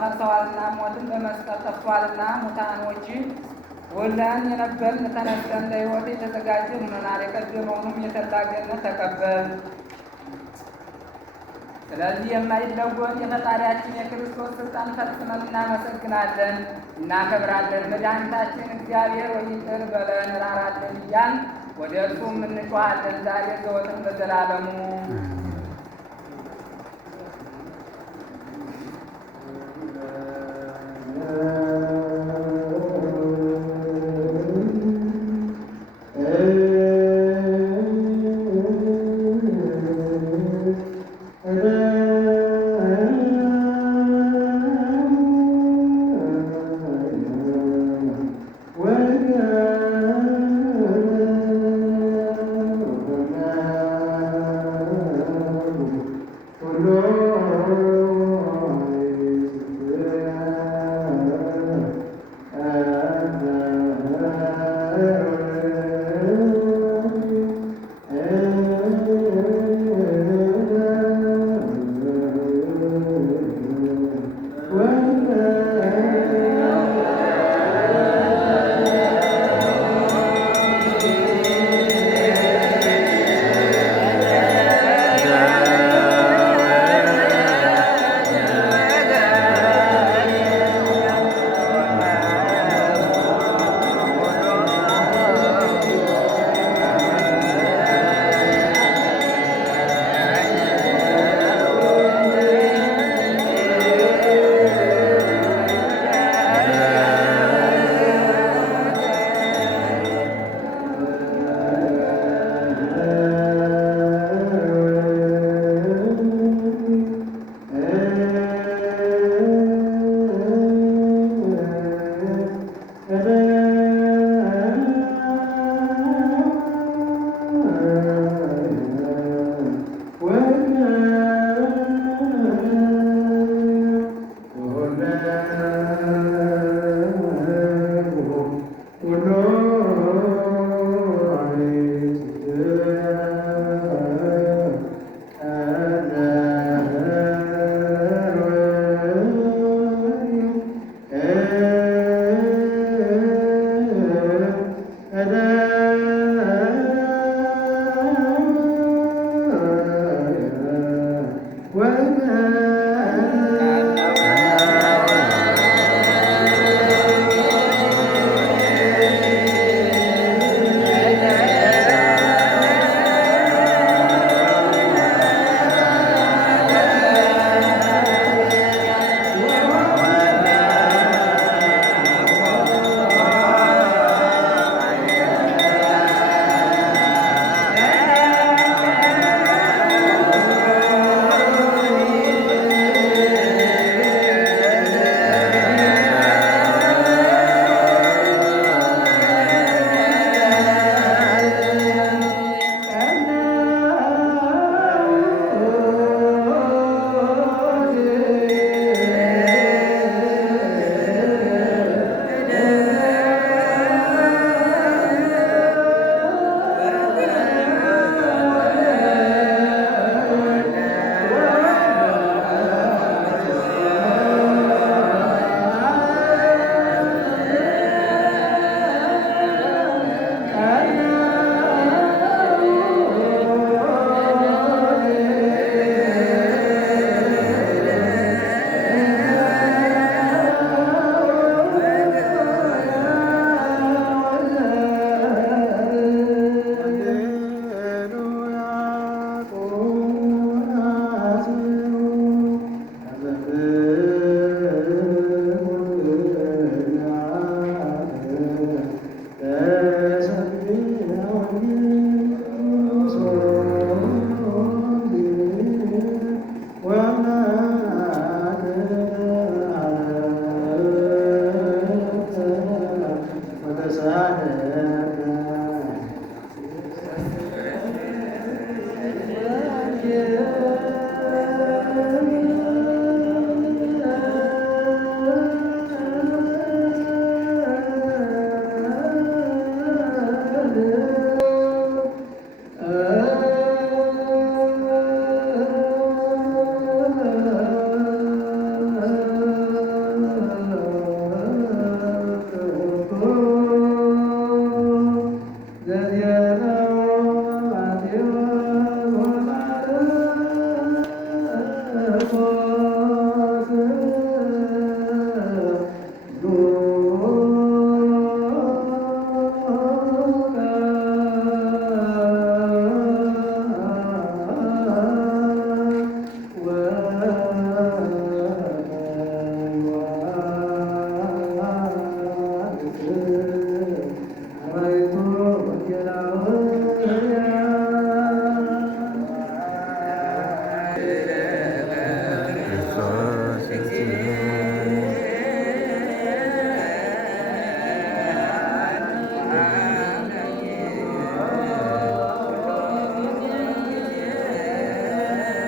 ፈርሰዋልና ሞትን በመስቀል ጠፍቷልና ሙታኖች ወላን የነበርን ተነስተን ለሕይወት የተዘጋጀ ሆነናል። የቀደመውንም የተድላ ገነት ተቀበል። ስለዚህ የማይለወጥ የፈጣሪያችን የክርስቶስ ስልጣን ፈጽመን እናመሰግናለን፣ እናከብራለን። መድኃኒታችን እግዚአብሔር ሆይ ይቅር በለን ራራለን እያልን ወደ እርሱም እንጮኻለን ዛሬ ዘወትር ለዘላለሙ።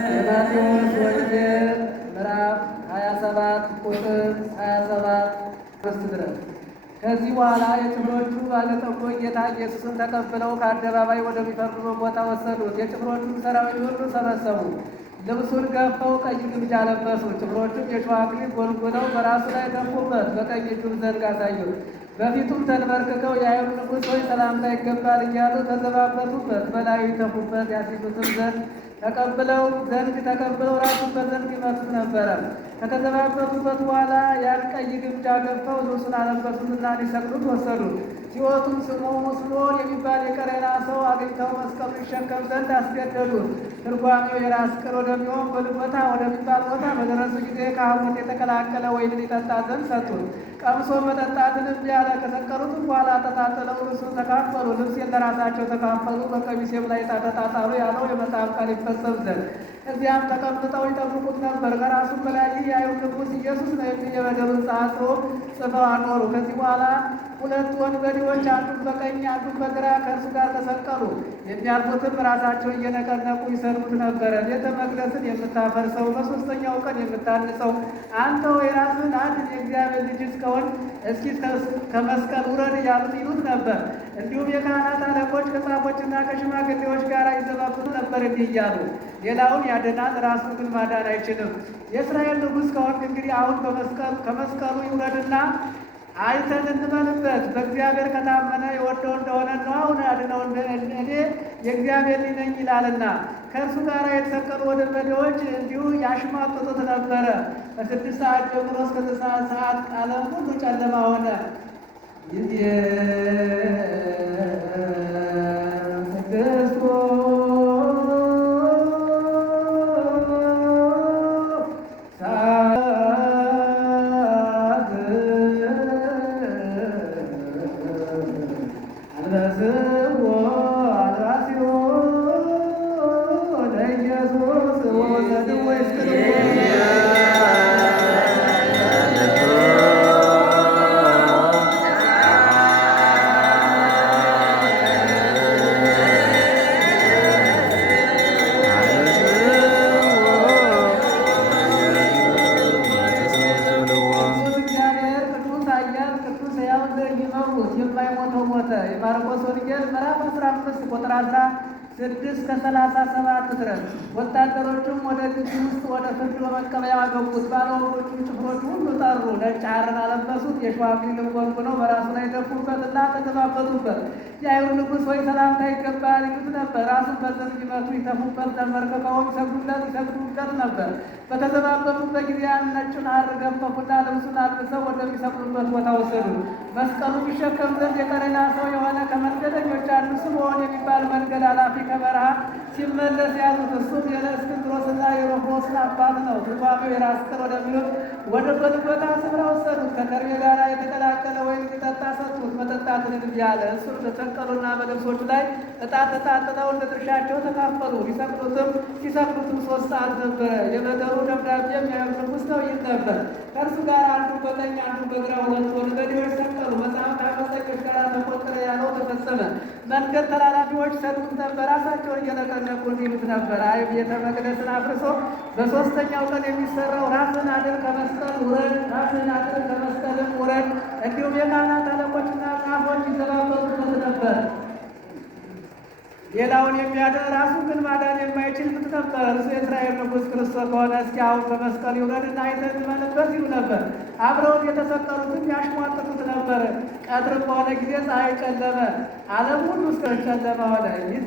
የማቴዎስ ወንጌል ምዕራፍ 27 ቁጥር 27 ድረስ። ከዚህ በኋላ የጭፍሮቹ ባለጠጎች ጌታ ኢየሱስን ተቀብለው ከአደባባይ ወደሚፈርዱበት ቦታ ወሰዱት። የጭፍሮቹን ሰራዊት ሁሉ ሰበሰቡ። ልብሱን ገፈው ቀይ ግምጃ ለበሱ። ጭፍሮቹም የሾህ አክሊል ጎንጉነው በራሱ ላይ ተፉበት፣ በቀኝ እጁም ዘንግ አሳዩት። በፊቱም ተንበርክከው የአይሁድ ንጉሥ ሆይ ሰላምታ ይገባል እያሉ ተዘባበቱበት። በላዩ ይተፉበት፣ ያስይዙትም ዘንድ ተቀብለው ራሱን በዘንግ ይመቱት ነበረ። ከተዘባበቱበት በኋላ ያን ቀይ ግምጃ ገፈው ልብሱን አለበሱትና ሊሰቅሉት ወሰዱት። ሲወጡም ስምዖን ሙስሎን የሚባል የቀሬና ሰው አግኝተው መስቀሉ ይሸከም ዘንድ አስገደዱት። ትርጓሜው የራስ ቅል ወደሚሆን ጎልጎታ ወደሚባል ቦታ በደረሱ ጊዜ ከሐሞት የተቀላቀለ ወይን ሊጠጣ ዘንድ ሰጡት። ቀምሶ መጠጣትን እምቢ አለ። ከሰቀሉትም በኋላ ተጣጥለው ልብሱን ተካፈሉ። ልብሴን ለራሳቸው ተካፈሉ፣ በቀሚሴም ላይ ዕጣ ተጣጣሉ ያለው የመጽሐፍ ቃል ይፈጸም ዘንድ። እዚያም ተቀምጠው ይጠብቁት ነበር። ከራሱም በላይ የአይሁድ ንጉሥ ኢየሱስ ነው የሚል የበደሉን ጻፎ ጽፈው አኖሩ። ከዚህ በኋላ ሁለት ወንበዴዎች አንዱን በቀኝ አንዱን በግራ ከእርሱ ጋር ተሰቀሉ። የሚያልፉትም ራሳቸው እየነቀነቁ ይሰድቡት ነበረ። ቤተ መቅደስን የምታፈርሰው በሦስተኛው ቀን የምታንጸው አንተ ወይ ራስህን አድን፣ የእግዚአብሔር ልጅ እስከሆን እስኪ ከመስቀል ውረድ እያሉት ይሉት ነበር። እንዲሁም የካህናት አለቆች ከጻፎችና ከሽማግሌዎች ጋር ይዘባበቱ ነበር እንዲህ እያሉ ሌላውን ያድናል፣ ራሱን ግን ማዳን አይችልም። የእስራኤል ንጉሥ ከሆንክ እንግዲህ አሁን ከመስቀሉ ይውረድና አይተን እንመንበት። በእግዚአብሔር ከታመነ የወደው እንደሆነ ነው አሁን አድነው እኔ የእግዚአብሔር ልጅ ነኝ ይላልና። ከእርሱ ጋር የተሰቀሉ ወንበዴዎች እንዲሁ ያሽሟጥጡት ነበረ። ከ6 ሰዓት ጀምሮ እስከ 9 ሰዓት ዓለም ሁሉ ጨለማ ሆነ። የማይሞተው ሞተ። የማርቆስ ወንጌል ምዕራፍ 15 ቁጥር 16-37 ድረስ። ወታደሮቹም ወደ ግቢ ውስጥ ወደ ፍርድ በመቀበያ አገቡት። ባለወጎቹ ጭፍሮች ሁሉ ጠሩ። ነጭ ሐርን አለበሱት። የሸዋ አክሊልም ጎንጉነው በራሱ ላይ ደፉበትና ተዘባበቱበት። የአይሁድ ንጉሥ ሆይ ሰላምታ ይገባል ይሉት ነበር። ራሱን በዘር ይመቱ ይተፉበት ነበር። ከቃወም ይሰግዱለት ነበር። በተዘባበቱበት ጊዜ ነጩን ሐር ገፈፉና ልብሱን አልብሰው ወደሚሰቅሉበት ቦታ ወሰዱ። መስቀሉ ይሸከም ዘንድ የቀሬና ሰው የሆነ ከመንገደኞች አንዱ ስምዖን የሚባል መንገድ አላፊ ከበረሃ ሲመለስ ያዙት። እሱም የእስክንድሮስና የሮፎስን አባት ነው። ትርጓሜው የራስ ቅል ወደሚሉት ወደ ጎልጎታ ስፍራ ወሰዱት። ከከርቤ ጋር የተቀላቀለ ወይን ሊጠጣ ሰጡት። መጠጣትን እንቢ አለ። እሱም ተሰቀሉና በልብሶቹ ላይ ዕጣ ተጣጥለው እንደ ድርሻቸው ተካፈሉ። ሲሰቅሉትም 3 ሰዓት ነበረ። የበደሩ ደብዳቤም የአይሁድ ንጉሥ ነው ይል ነበር። ከእርሱ ጋር አንዱ በቀኝ አንዱ በግራ 2 ወንበዴዎች ሰቀሉ። መጽሐፍ ከአመፀኞች ጋር ተቆጠረ ያለው ተፈጸመ። መንገድ ተላላፊዎች ሰዱት ነበር። ራሳቸውን እየነቀነቁ እንዲሉት ነበር፣ አይ ቤተ መቅደስን አፍርሶ በ3ኛው ቀን የሚሰራው ራስን አድን ከመስቀል ውረድ፣ ራስን አድን ከመስቀልም ውረድ። እንዲሁም የካህናት አለቆችና ጻፎች ይዘባበቱበት ነበር። ሌላውን የሚያድን ራሱን ግን ማዳን የማይችል ምት ነበር። እርሱ የእስራኤል ንጉሥ ክርስቶስ ከሆነ እስኪ አሁን በመስቀል ይውረድና አይተን እንመንበት ይሉ ነበር። አብረውን የተሰቀሉትን ያሽሟጥጡት ነበር። ቀትርም በሆነ ጊዜ ፀሐይ ጨለመ፣ ዓለም ሁሉ እስከ ጨለማ ሆነ። ይህ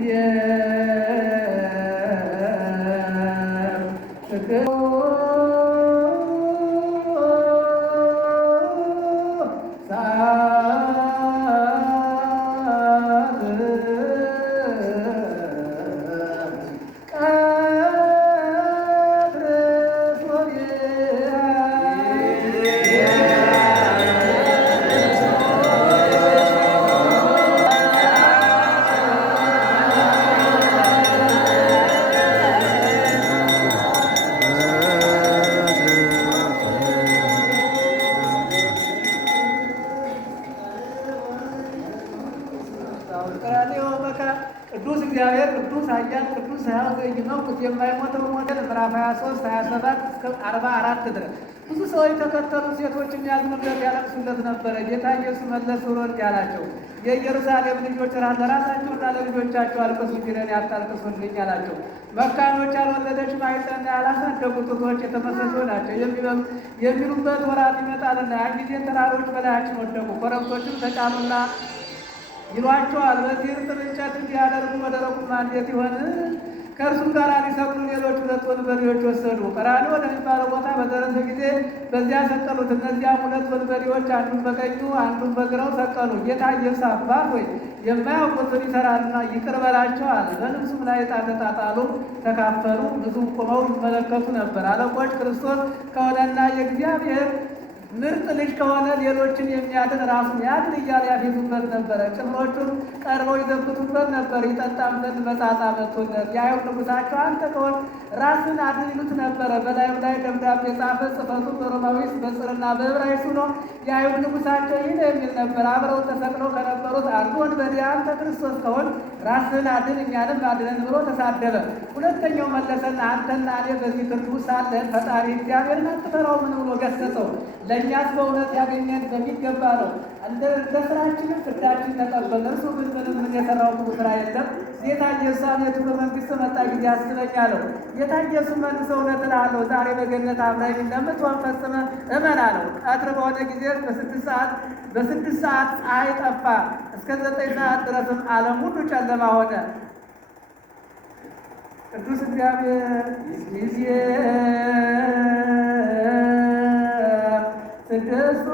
ቅዱስ እግዚአብሔር ቅዱስ ኃያል ቅዱስ ሕያው ዘኢይመውት የማይሞተው ሞተን ምዕራፍ 23-27-44 ድረስ። ብዙ ሰዎች ተከተሉ። ሴቶች የሚያዝኑለት ያለቅሱለት ነበረ። ጌታ ኢየሱስ መለስ ብሎ እንዲህ አላቸው፣ የኢየሩሳሌም ልጆች ለራሳቸውና ለልጆቻቸው አልቅሱ እንጂ ለእኔ አታልቅሱልኝ አላቸው። መካኖች ያልወለደች ማኅፀን ያላሳደጉ ጡቶች የተመሰሱ ናቸው የሚሉበት ወራት ይመጣልና ያን ጊዜ ተራሮች በላያችን ወደቁ፣ ኮረብቶችም ተጫኑና ይሏቸዋል። በዚህ እርጥብ እንጨት እንዲያደርጉ በደረቁ እንዴት ይሆን? ከእርሱም ጋር ሊሰቅሉ ሌሎች 2 ወንበዴዎች ወሰዱ። ቀራንዮ ወደሚባለው ቦታ በደረሰ ጊዜ በዚያ ሰቀሉት። እነዚያም 2 ወንበዴዎች አንዱን በቀኙ አንዱን በግራው ሰቀሉ። ጌታ ኢየሱስ አባት ሆይ የማያውቁትን ይሠራሉና ይቅር በላቸው አለ። በልብሱም ላይ ዕጣ ተጣጣሉ፣ ተካፈሉ። ብዙም ቆመው ይመለከቱ ነበር። አለቆች ክርስቶስ ከሆነና የእግዚአብሔር ምርጥ ልጅ ከሆነ ሌሎችን የሚያድን ራሱን ያድን እያለ ያፌዙበት ነበረ። ጭፍሮቹን ቀርበው ይዘብቱበት ነበር። ይጠጣም ዘንድ መጻጻ መጥቶለት የአይሁድ ንጉሣቸው አንተ ከሆን ራስን አድን ይሉት ነበረ። በላዩ ላይ ደብዳቤ ጻፈ። ጽሕፈቱ በሮማዊ በጽርና በዕብራይስጥ ሆኖ የአይሁድ ንጉሣቸው ይህ የሚል ነበር። አብረው ተሰቅለው ከነበሩት አንዱ ወንበዴ አንተ ክርስቶስ ከሆን ራስን አድን እኛንም አድነን ብሎ ተሳደበ። ሁለተኛው መለሰና አንተና እኔ በዚህ ፍርድ ሳለን ፈጣሪ እግዚአብሔርን አትፈራውምን ብሎ ገሰጸው። ለእኛስ በእውነት ያገኘን በሚገባ ነው። እንደ ስራችንም ፍርዳችን ተቀበል። እርሱ ግን ምንም የሰራው ክፉ ስራ የለም። ጌታ ኢየሱስ አቤቱ በመንግሥት መጣ ጊዜ አስበኝ አለው። ጌታ ኢየሱስ መልሶ እውነት እልሃለሁ ዛሬ በገነት አብረኸኝ እንደምትሆን ፈጽመህ እመን አለው። ቀትር በሆነ ጊዜ በስድስት ሰዓት ፀሐይ ጠፋ። እስከ 9 ሰዓት ድረስም ዓለም ሁሉ ጨለማ ሆነ። ቅዱስ እግዚአብሔር ጊዜ ስድስቱ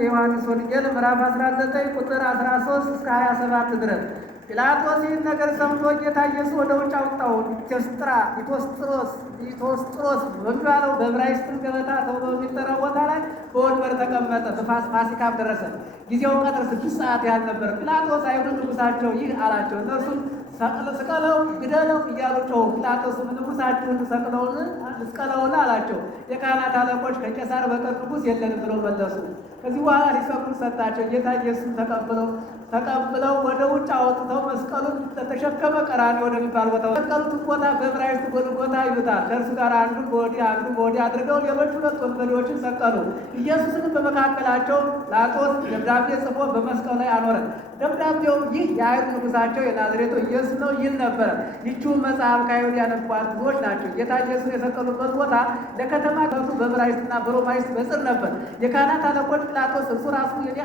የዮሐንስ ወንጌል ምዕራፍ 19 ቁጥር 13 እስከ 27 ድረስ። ጲላጦስ ይህን ነገር ሰምቶ ጌታ ኢየሱስ ወደ ውጭ አወጣው። ሊቶስጥሮስ በሚባለው በዕብራይስጥ ገበታ ተብሎ በሚጠራው ቦታ ላይ በወንበር ተቀመጠ። ፋሲካም ደረሰ። ጊዜው ቀትር 6 ሰዓት ያህል ነበር። ጲላጦስ አይሁድ ንጉሳቸው ይህ አላቸው። እነርሱም ስቀለው ግደለው እያሉ ጮኹ። ጲላጦስም ንጉሳችሁን ስቀለውን አላቸው። የካህናት አለቆች ከቄሳር በቀር ንጉሥ የለንም ብለው መለሱ። ከዚህ በኋላ ሊሰቅሉ ሰጣቸው። ጌታ ኢየሱስን ተቀብለው ወደ ውጭ አወጥተው መስቀሉን ተሸከመ ቀራንዮ ወደሚባል ቦታ መስቀሉትን ቦታ በዕብራይስጥ ጎልጎታ ይሉታል። ከእርሱ ጋር አንዱን በወዲህ አድርገው ሌሎች 2 ወንበዴዎችን ሰቀሉ። ኢየሱስንም በመካከላቸው ጲላጦስ ደብዳቤ ጽፎ በመስቀሉ ላይ አኖረ። ደብዳቤው ይህ የአይሁድ ንጉሳቸው የናዝሬቱ ኢየሱስ ነው ይል ነበረ። ይህችው መጽሐፍ ከአይሁድ ያነቧት ብዙዎች ናቸው። ጌታ ኢየሱስን የሰቀሉበት ቦታ ለከተማ ከቱ በዕብራይስጥና በሮማይስጥ በጽር ነበር። የካህናት አለቆች ጲላጦስ እርሱ ራሱ እኔ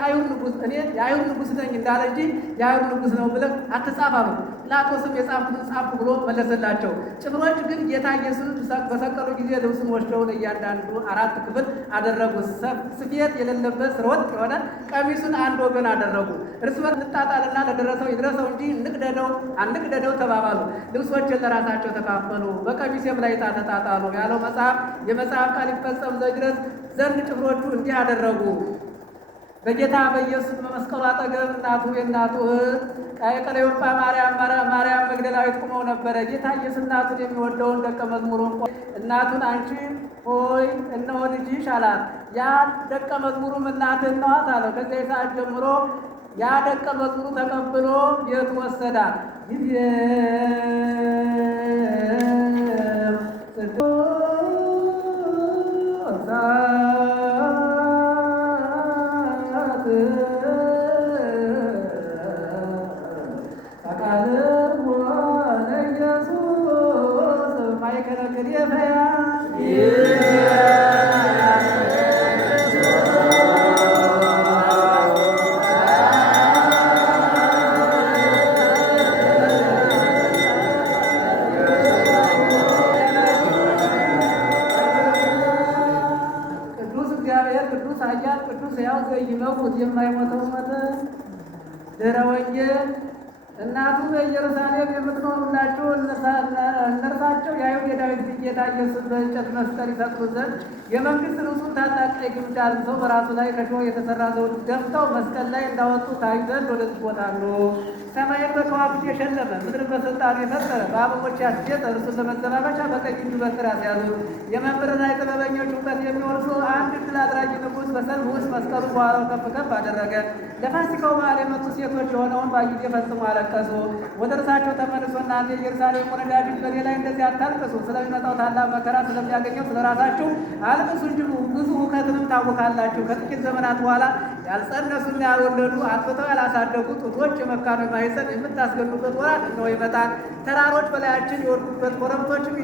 የአይሁድ ንጉሥ ነኝ እንዳለ እንጂ የአይሁድ ንጉሥ ነው ብለህ አትጻፍ አሉት። ጲላጦስም የጻፍኩትን ጻፍኩ ብሎ መለሰላቸው። ጭፍሮች ግን ጌታ ኢየሱስን በሰቀሉ ጊዜ ልብሱን ወስደው ለእያንዳንዱ 4 ክፍል አደረጉ። ስፌት የሌለበት ስርወጥ የሆነ ቀሚሱን አንድ ወገን አደረጉ። እርስ በርስ እንጣጣልና ለደረሰው ይድረሰው እንጂ አንቅደደው ተባባሉ። ልብሶችን ለራሳቸው ተካፈሉ፣ በቀሚሴም ላይ ዕጣ ተጣጣሉ ያለው የመጽሐፍ ቃል ይፈጸም ዘንድ ጭፍሮቹ እንዲህ አደረጉ። በጌታ በኢየሱስ በመስቀሉ አጠገብ የእናቱ እህት ቀለዮጳ ማርያም መግደላዊት ቆመው ነበረ። ጌታ ኢየሱስ እናቱን የሚወደውን ደቀ መዝሙሩን እናቱን አንቺ ሆይ እነሆ ልጅሽ አላት። ያ ደቀ መዝሙሩም እናትህ ነዋት አለው። ከዚያ ሰዓት ጀምሮ ያ ደቀ መዝሙሩ ተቀብሎ ቤቱ ወሰዳት። የማይሞተው ሞተ። ድኅረ ወንጌል እናቱ በኢየሩሳሌም የምትኖሩላችሁ እነርሳቸው የአይሁድ የዳዊት ልጅ ጌታ ኢየሱስ በእንጨት መስቀል ይሰቅሉት ዘንድ የመንግሥት ልብሱን ታላቅ ቀይ ግምጃ አልብሰው በራሱ ላይ ከእሾህ የተሠራ ዘውድ ደፍተው መስቀል ላይ እንዳወጡ ታዩ ዘንድ ወደዚህ ቦታ ነው። ሰማይን በከዋክብት የሸለመ ምድርን በሥልጣኑ የፈጠረ በአበቦች ያስጌጠ እርሱን ለመዘባበቻ በቀኝ እጁ በትር ያስያዙት የመምህርና የጥበበኞች እውቀት የሚወርሱ አንድ ድል አድራጊ ንጉሥ በሰልፍ ውስጥ መስቀሉ በኋላው ከፍ ከፍ አደረገ። ለፋሲካው በዓል የመጡ ሴቶች የሆነውን ባዩ ጊዜ ፈጽሞ አለቀሱ። ወደ እርሳቸው ተመልሶ እናንተ የኢየሩሳሌም ወረዳጆች በእኔ ላይ እንደዚህ አታልቅሱ፣ ስለሚመጣው ታላቅ መከራ ስለሚያገኘው ስለ ራሳችሁ አልቅሱ እንጂ ብዙ ሁከትንም ታውካላችሁ። ከጥቂት ዘመናት በኋላ ያልጸነሱና ያልወለዱ አጥብተው ያላሳደጉ ጡቶች የመካኑ ማኅፀን የምታስገኙበት ወራት እነሆ ይመጣል። ተራሮች በላያችን የወድቁበት ኮረብቶችም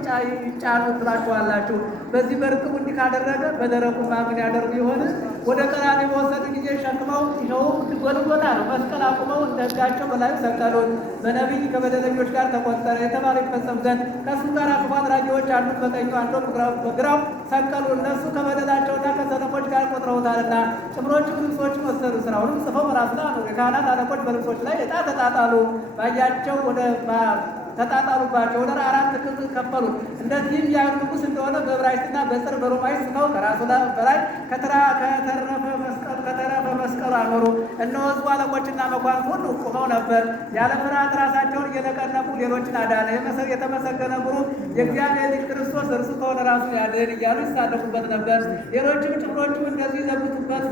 ይጫኑባችኋላችሁ። በዚህ በርቅቡ እንዲህ ካደረገ በደረቁማ ምን ያደርጉ ይሆን? ወደ ቀራንዮ በወሰዱ ጊዜ ሸክመው ይኸው ጎልጎታ ነው መስቀል አቁመው እንደ ሕጋቸው በላዩ ሰቀሉት። በነቢይ ከበደለኞች ጋር ተቆጠረ የተባለ ይፈጸም ዘንድ ከእሱ ጋር ክፉ አድራጊዎች አንዱን በቀኙ አንዱን በግራው ሰቀሉ። እነሱ ከበደላቸውና ከሰነፎች ጋር ቆጥረውታልና። ጭፍሮችም ልብሶችን ወሰዱ፣ ሥራውንም ጽፈው በራሱ ላይ አኖሩ። የካህናት አለቆች በልብሶች ላይ ዕጣ ተጣጣሉ። ባያቸው ተጣጣሉባቸው። ወደ 4 ክፍል ሰቀሉ። እንደዚህም ያ ንጉሥ እንደሆነ በዕብራይስጥና በጽር በሮማይስጥ ነው። ከራሱ በላይ ከተረፈ መስቀሉ አኖሩ። እነሆ ሕዝቡ አለቆችና መኳንንት ሁሉ ቆመው ነበር። ያለ ፍርሃት ራሳቸውን እየነቀነቁ ሌሎችን አዳነ። የተመሰገነ ብሩክ የእግዚአብሔር ልጅ ክርስቶስ እርሱ ከሆነ ራሱን ያድን እያሉ ይሳለቁበት ነበር። ሌሎችም ጭፍሮቹ እንደዚህ ይዘብቱበት